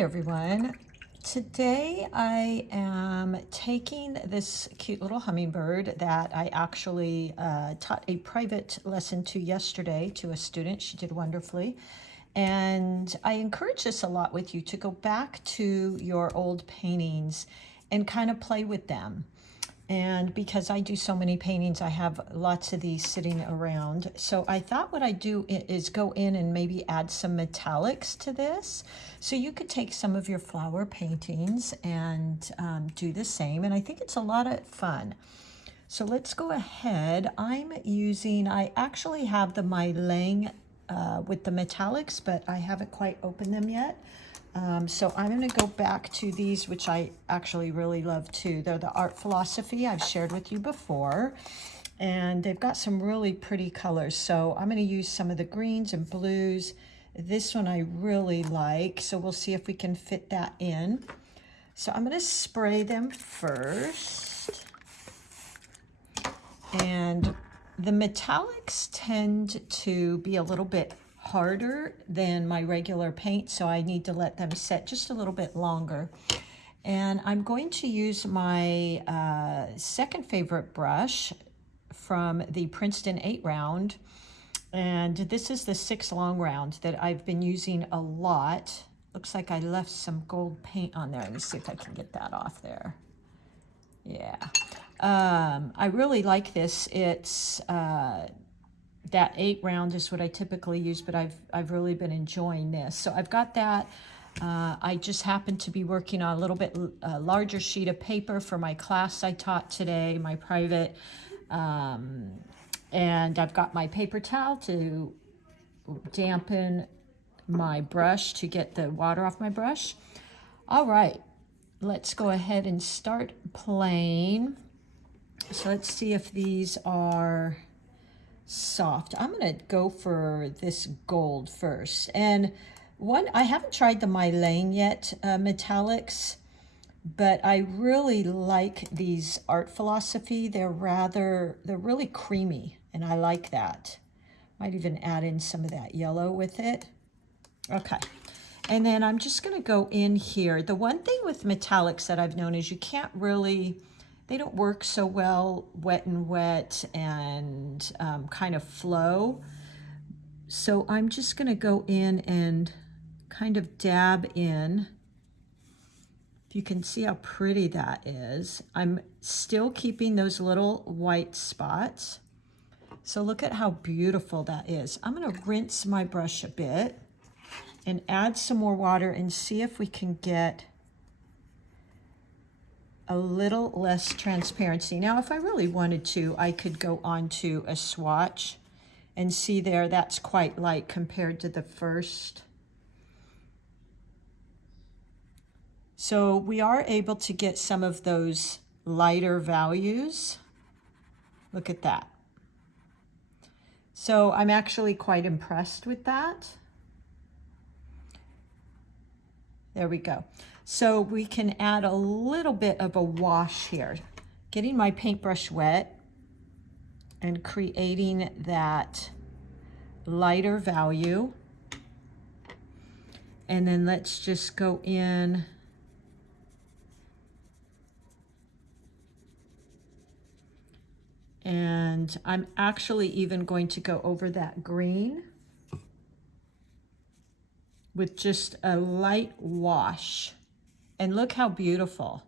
everyone. Today I am taking this cute little hummingbird that I actually taught a private lesson to yesterday to a student. She did wonderfully. And I encourage this a lot with you to go back to your old paintings and kind of play with them. And because I do so many paintings, I have lots of these sitting around. So I thought what I'd do is go in and maybe add some metallics to this. So you could take some of your flower paintings and do the same. And I think it's a lot of fun. So let's go ahead. I actually have the MeiLiang with the metallics, but I haven't quite opened them yet. So I'm going to go back to these, which I actually really love too. They're the Art Philosophy I've shared with you before, and they've got some really pretty colors. So I'm going to use some of the greens and blues. This one I really like, so we'll see if we can fit that in. So I'm going to spray them first. And the metallics tend to be a little bit harder than my regular paint, so I need to let them set just a little bit longer. And I'm going to use my second favorite brush from the Princeton 8 round, and this is the 6 long round that I've been using a lot. Looks like I left some gold paint on there. Let me see if I can get that off there. Yeah. I really like this. It's that 8 round is what I typically use, but I've really been enjoying this. So I've got that. I just happened to be working on a little bit larger sheet of paper for my class I taught today, my private. And I've got my paper towel to dampen my brush to get the water off my brush. All right, let's go ahead and start playing. So let's see if these are soft. I'm going to go for this gold first. And I haven't tried the MeiLiang yet, metallics, but I really like these Art Philosophy. They're really creamy, and I like that. Might even add in some of that yellow with it. Okay. And then I'm just going to go in here. The one thing with metallics that I've known is you can't really, they don't work so well wet and kind of flow. So I'm just going to go in and kind of dab in. If you can see how pretty that is. I'm still keeping those little white spots. So look at how beautiful that is. I'm going to rinse my brush a bit and add some more water and see if we can get a little less transparency. Now, if I really wanted to, I could go onto a swatch and see there, that's quite light compared to the first. So we are able to get some of those lighter values. Look at that. So I'm actually quite impressed with that. There we go. So we can add a little bit of a wash here. Getting my paintbrush wet and creating that lighter value. And then let's just go in and I'm actually even going to go over that green with just a light wash. And look how beautiful.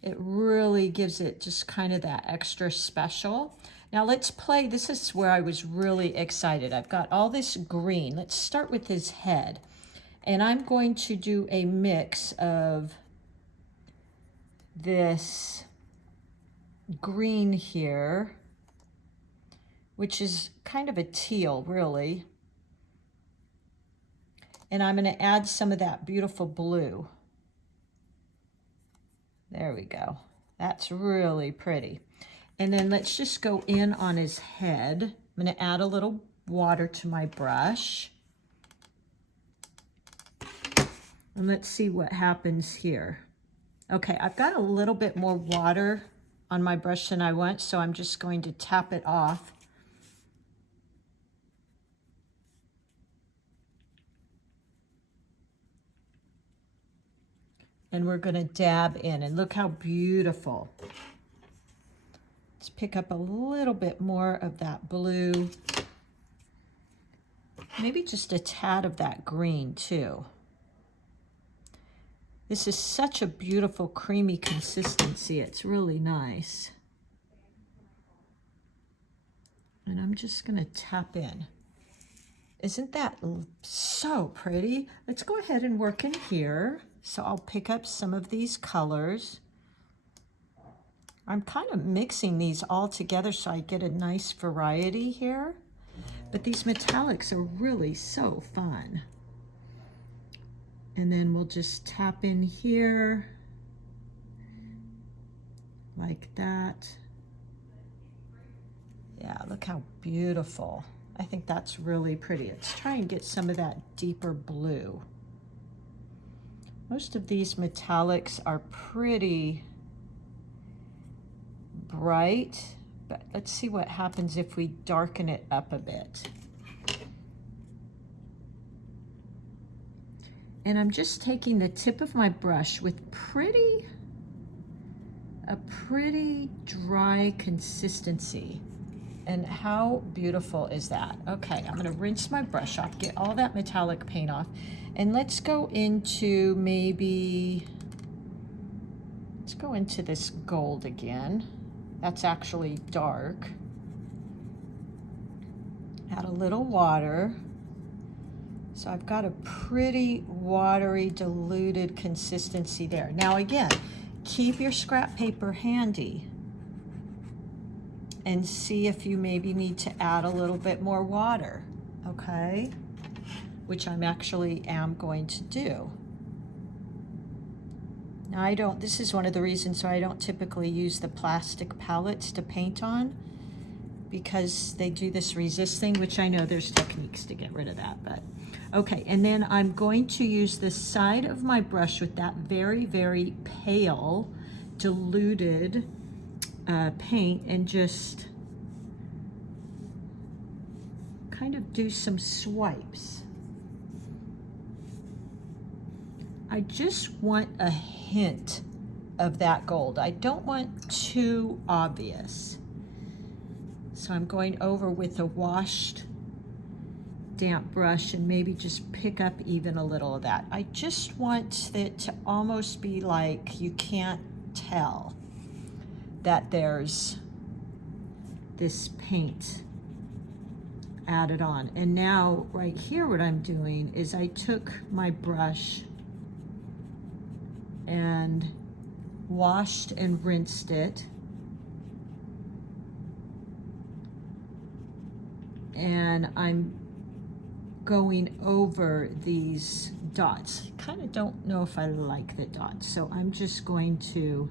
It really gives it just kind of that extra special. Now let's play. This is where I was really excited. I've got all this green. Let's start with his head. And I'm going to do a mix of this green here, which is kind of a teal, really. And I'm going to add some of that beautiful blue. There we go. That's really pretty. And then let's just go in on his head. I'm going to add a little water to my brush. And let's see what happens here. Okay, I've got a little bit more water on my brush than I want, so I'm just going to tap it off. And we're going to dab in, and look how beautiful. Let's pick up a little bit more of that blue. Maybe just a tad of that green too. This is such a beautiful creamy consistency. It's really nice. And I'm just going to tap in. Isn't that so pretty? Let's go ahead and work in here. So I'll pick up some of these colors. I'm kind of mixing these all together so I get a nice variety here. But these metallics are really so fun. And then we'll just tap in here like that. Yeah, look how beautiful. I think that's really pretty. Let's try and get some of that deeper blue. Most of these metallics are pretty bright, but let's see what happens if we darken it up a bit. And I'm just taking the tip of my brush with a pretty dry consistency. And how beautiful is that? Okay, I'm gonna rinse my brush off, get all that metallic paint off, and let's go into let's go into this gold again. That's actually dark. Add a little water. So I've got a pretty watery, diluted consistency there. Now again, keep your scrap paper handy and see if you maybe need to add a little bit more water, okay? Which I'm actually going to do. Now this is one of the reasons why I don't typically use the plastic palettes to paint on, because they do this resist thing, which I know there's techniques to get rid of that, but okay. And then I'm going to use the side of my brush with that very, very pale, diluted paint and just kind of do some swipes. I just want a hint of that gold. I don't want too obvious. So I'm going over with a washed damp brush and maybe just pick up even a little of that. I just want it to almost be like you can't tell that there's this paint added on. And now right here what I'm doing is I took my brush and washed and rinsed it, and I'm going over these dots. I kind of don't know if I like the dots, so I'm just going to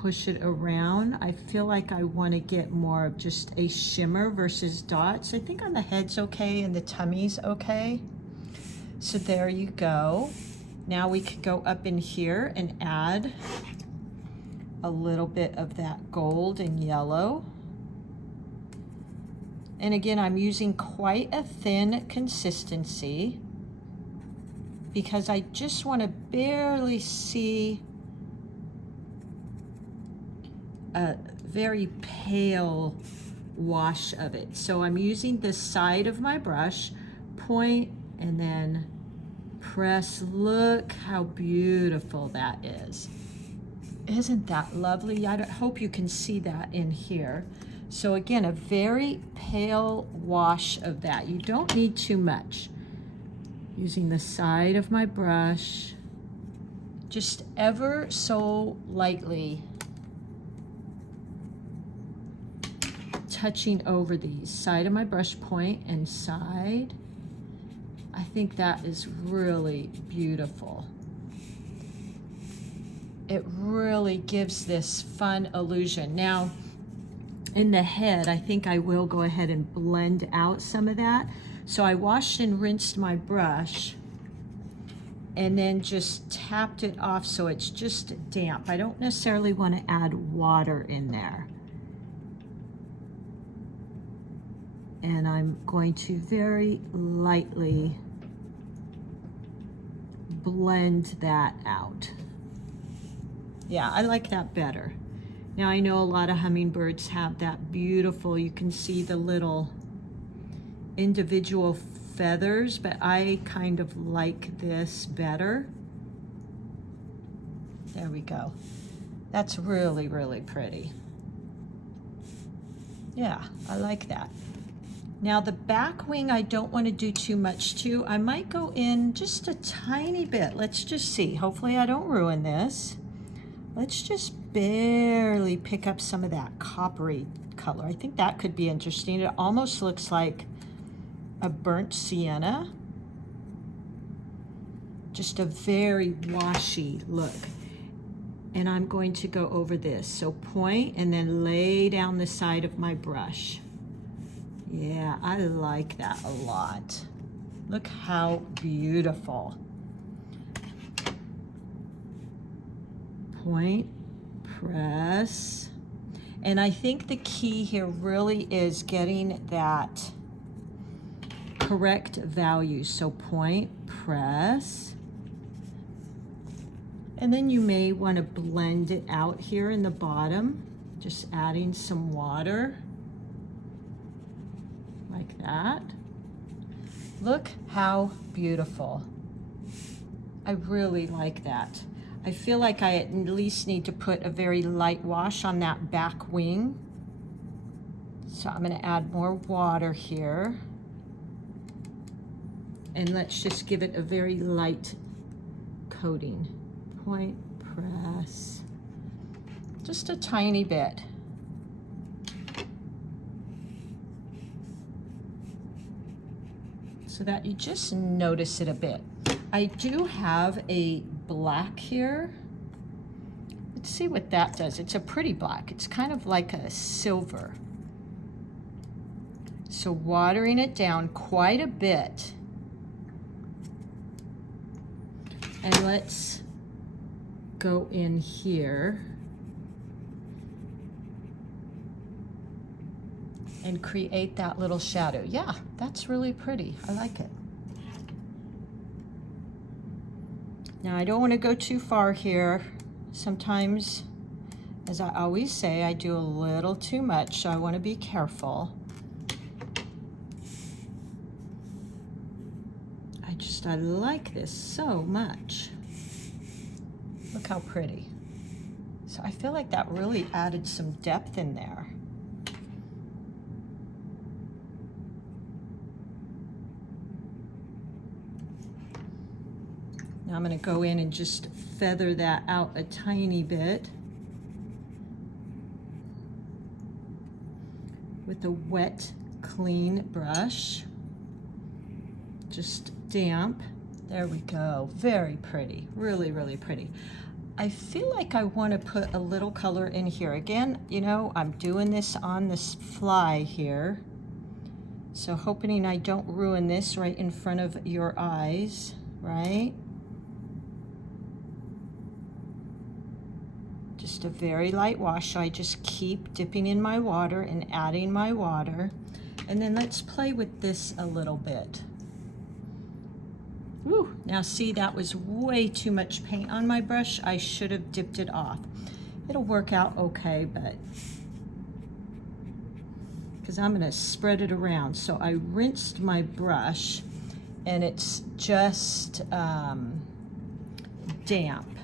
push it around. I feel like I want to get more of just a shimmer versus dots. I think on the head's okay and the tummy's okay. So there you go. Now we could go up in here and add a little bit of that gold and yellow. And again, I'm using quite a thin consistency because I just want to barely see a very pale wash of it. So I'm using the side of my brush, point, and then press. Look how beautiful that is. Isn't that lovely? I hope you can see that in here. So again, a very pale wash of that. You don't need too much. Using the side of my brush, just ever so lightly touching over these. Side of my brush, point and side. I think that is really beautiful. It really gives this fun illusion. Now, in the head, I think I will go ahead and blend out some of that. So I washed and rinsed my brush and then just tapped it off so it's just damp. I don't necessarily want to add water in there. And I'm going to very lightly blend that out. Yeah, I like that better. Now I know a lot of hummingbirds have that beautiful, you can see the little individual feathers, but I kind of like this better. There we go. That's really, really pretty. Yeah, I like that. Now the back wing, I don't want to do too much to. I might go in just a tiny bit. Let's just see. Hopefully I don't ruin this. Let's just barely pick up some of that coppery color. I think that could be interesting. It almost looks like a burnt sienna. Just a very washy look. And I'm going to go over this. So point and then lay down the side of my brush. Yeah, I like that a lot. Look how beautiful. Point, press. And I think the key here really is getting that correct value. So point, press. And then you may want to blend it out here in the bottom, just adding some water, like that. Look how beautiful. I really like that. I feel like I at least need to put a very light wash on that back wing. So I'm going to add more water here. And let's just give it a very light coating. Point, press, just a tiny bit. So that you just notice it a bit. I do have a black here. Let's see what that does. It's a pretty black. It's kind of like a silver. So watering it down quite a bit. And let's go in here and create that little shadow. Yeah, that's really pretty. I like it. Now I don't want to go too far here. Sometimes, as I always say, I do a little too much, so I want to be careful. I like this so much. Look how pretty. So I feel like that really added some depth in there. Now I'm going to go in and just feather that out a tiny bit with a wet, clean brush. Just damp. There we go. Very pretty. Really, really pretty. I feel like I want to put a little color in here. Again, you know, I'm doing this on this fly here. So hoping I don't ruin this right in front of your eyes, right? Just a very light wash. So I just keep dipping in my water and adding my water. And then let's play with this a little bit. Woo. Now see, that was way too much paint on my brush. I should have dipped it off. It'll work out okay, but because I'm going to spread it around. So I rinsed my brush and it's just damp.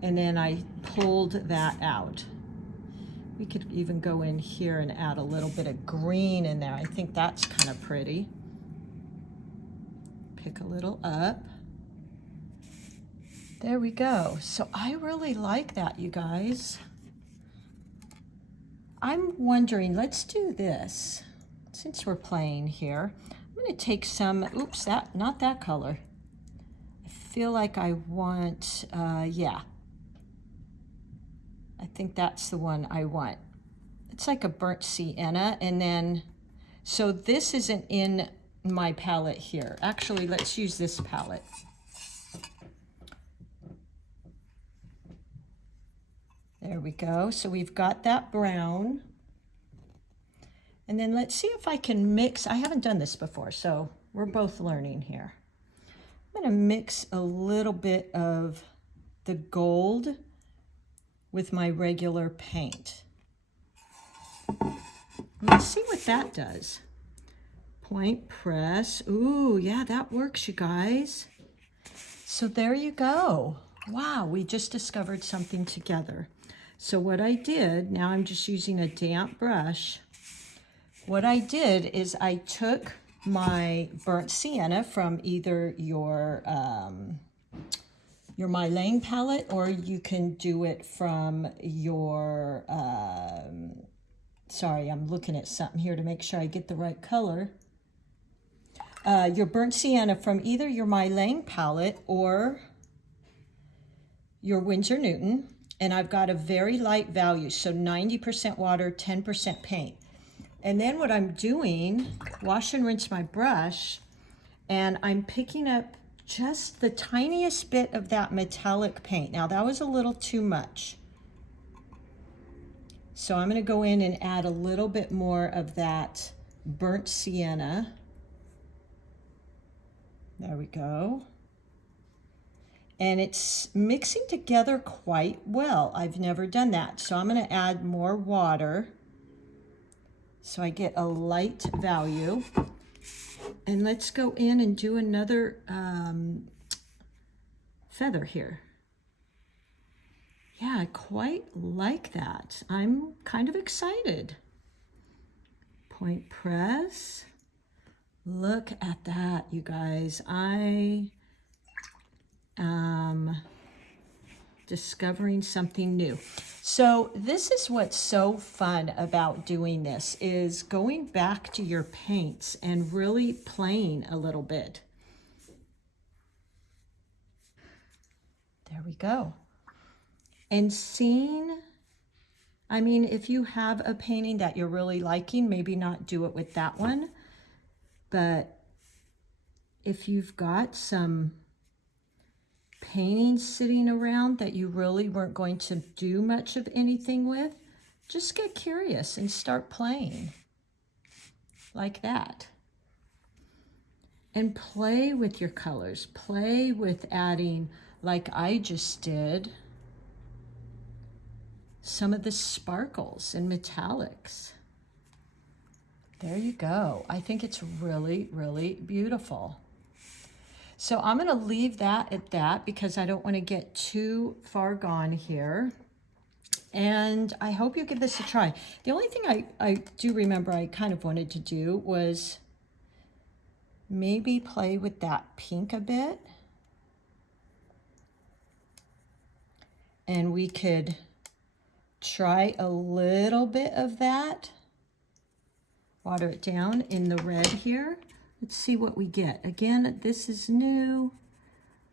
And then I pulled that out. We could even go in here and add a little bit of green in there. I think that's kind of pretty. Pick a little up. There we go. So I really like that, you guys. I'm wondering, let's do this. Since we're playing here, I'm going to take some, oops, not that color. I feel like I want, yeah. I think that's the one I want. It's like a burnt sienna, and then, so this isn't in my palette here. Actually, let's use this palette. There we go. So we've got that brown. And then let's see if I can mix. I haven't done this before, so we're both learning here. I'm going to mix a little bit of the gold with my regular paint. Let's see what that does. Point press. Ooh, yeah, that works, you guys. So there you go. Wow, we just discovered something together. So what I did, now I'm just using a damp brush. What I did is I took my burnt sienna from either your MeiLiang palette, or you can do it from your, sorry, I'm looking at something here to make sure I get the right color. Your burnt sienna from either your MeiLiang palette or your Winsor Newton. And I've got a very light value, so 90% water, 10% paint. And then what I'm doing, wash and rinse my brush, and I'm picking up just the tiniest bit of that metallic paint. Now that was a little too much. So I'm going to go in and add a little bit more of that burnt sienna. There we go. And it's mixing together quite well. I've never done that. So I'm going to add more water so I get a light value. And let's go in and do another feather here. Yeah, I quite like that. I'm kind of excited. Point press. Look at that, you guys. I am discovering something new. So this is what's so fun about doing this, is going back to your paints and really playing a little bit. There we go. And seeing, I mean, if you have a painting that you're really liking, maybe not do it with that one, but if you've got some paintings sitting around that you really weren't going to do much of anything with, just get curious and start playing like that. And play with your colors. Play with adding, like I just did, some of the sparkles and metallics. There you go. I think it's really, really beautiful. So I'm going to leave that at that because I don't want to get too far gone here. And I hope you give this a try. The only thing I do remember I kind of wanted to do was maybe play with that pink a bit. And we could try a little bit of that. Water it down in the red here. Let's see what we get. Again, this is new.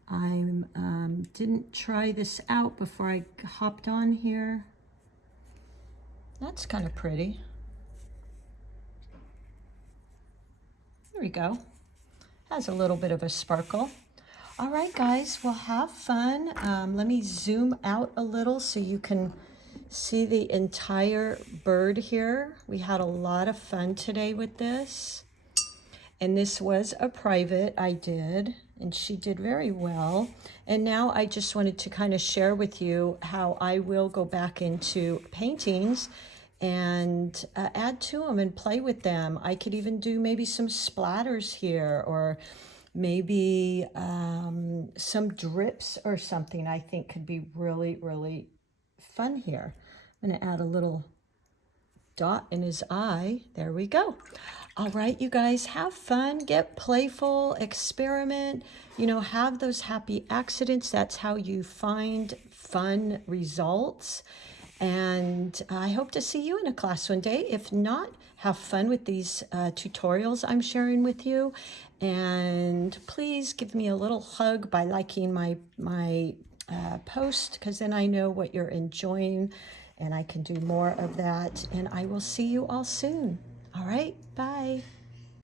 I didn't try this out before I hopped on here. That's kind of pretty. There we go. Has a little bit of a sparkle. All right, guys, well, have fun. Let me zoom out a little so you can see the entire bird here. We had a lot of fun today with this. And this was a private I did, and she did very well. And now I just wanted to kind of share with you how I will go back into paintings and add to them and play with them. I could even do maybe some splatters here, or maybe some drips or something I think could be really, really fun here. I'm going to add a little dot in his eye. There we go. All right, you guys, have fun, get playful, experiment, you know, have those happy accidents. That's how you find fun results. And I hope to see you in a class one day. If not, have fun with these tutorials I'm sharing with you. And please give me a little hug by liking my post, because then I know what you're enjoying and I can do more of that. And I will see you all soon. All right, bye.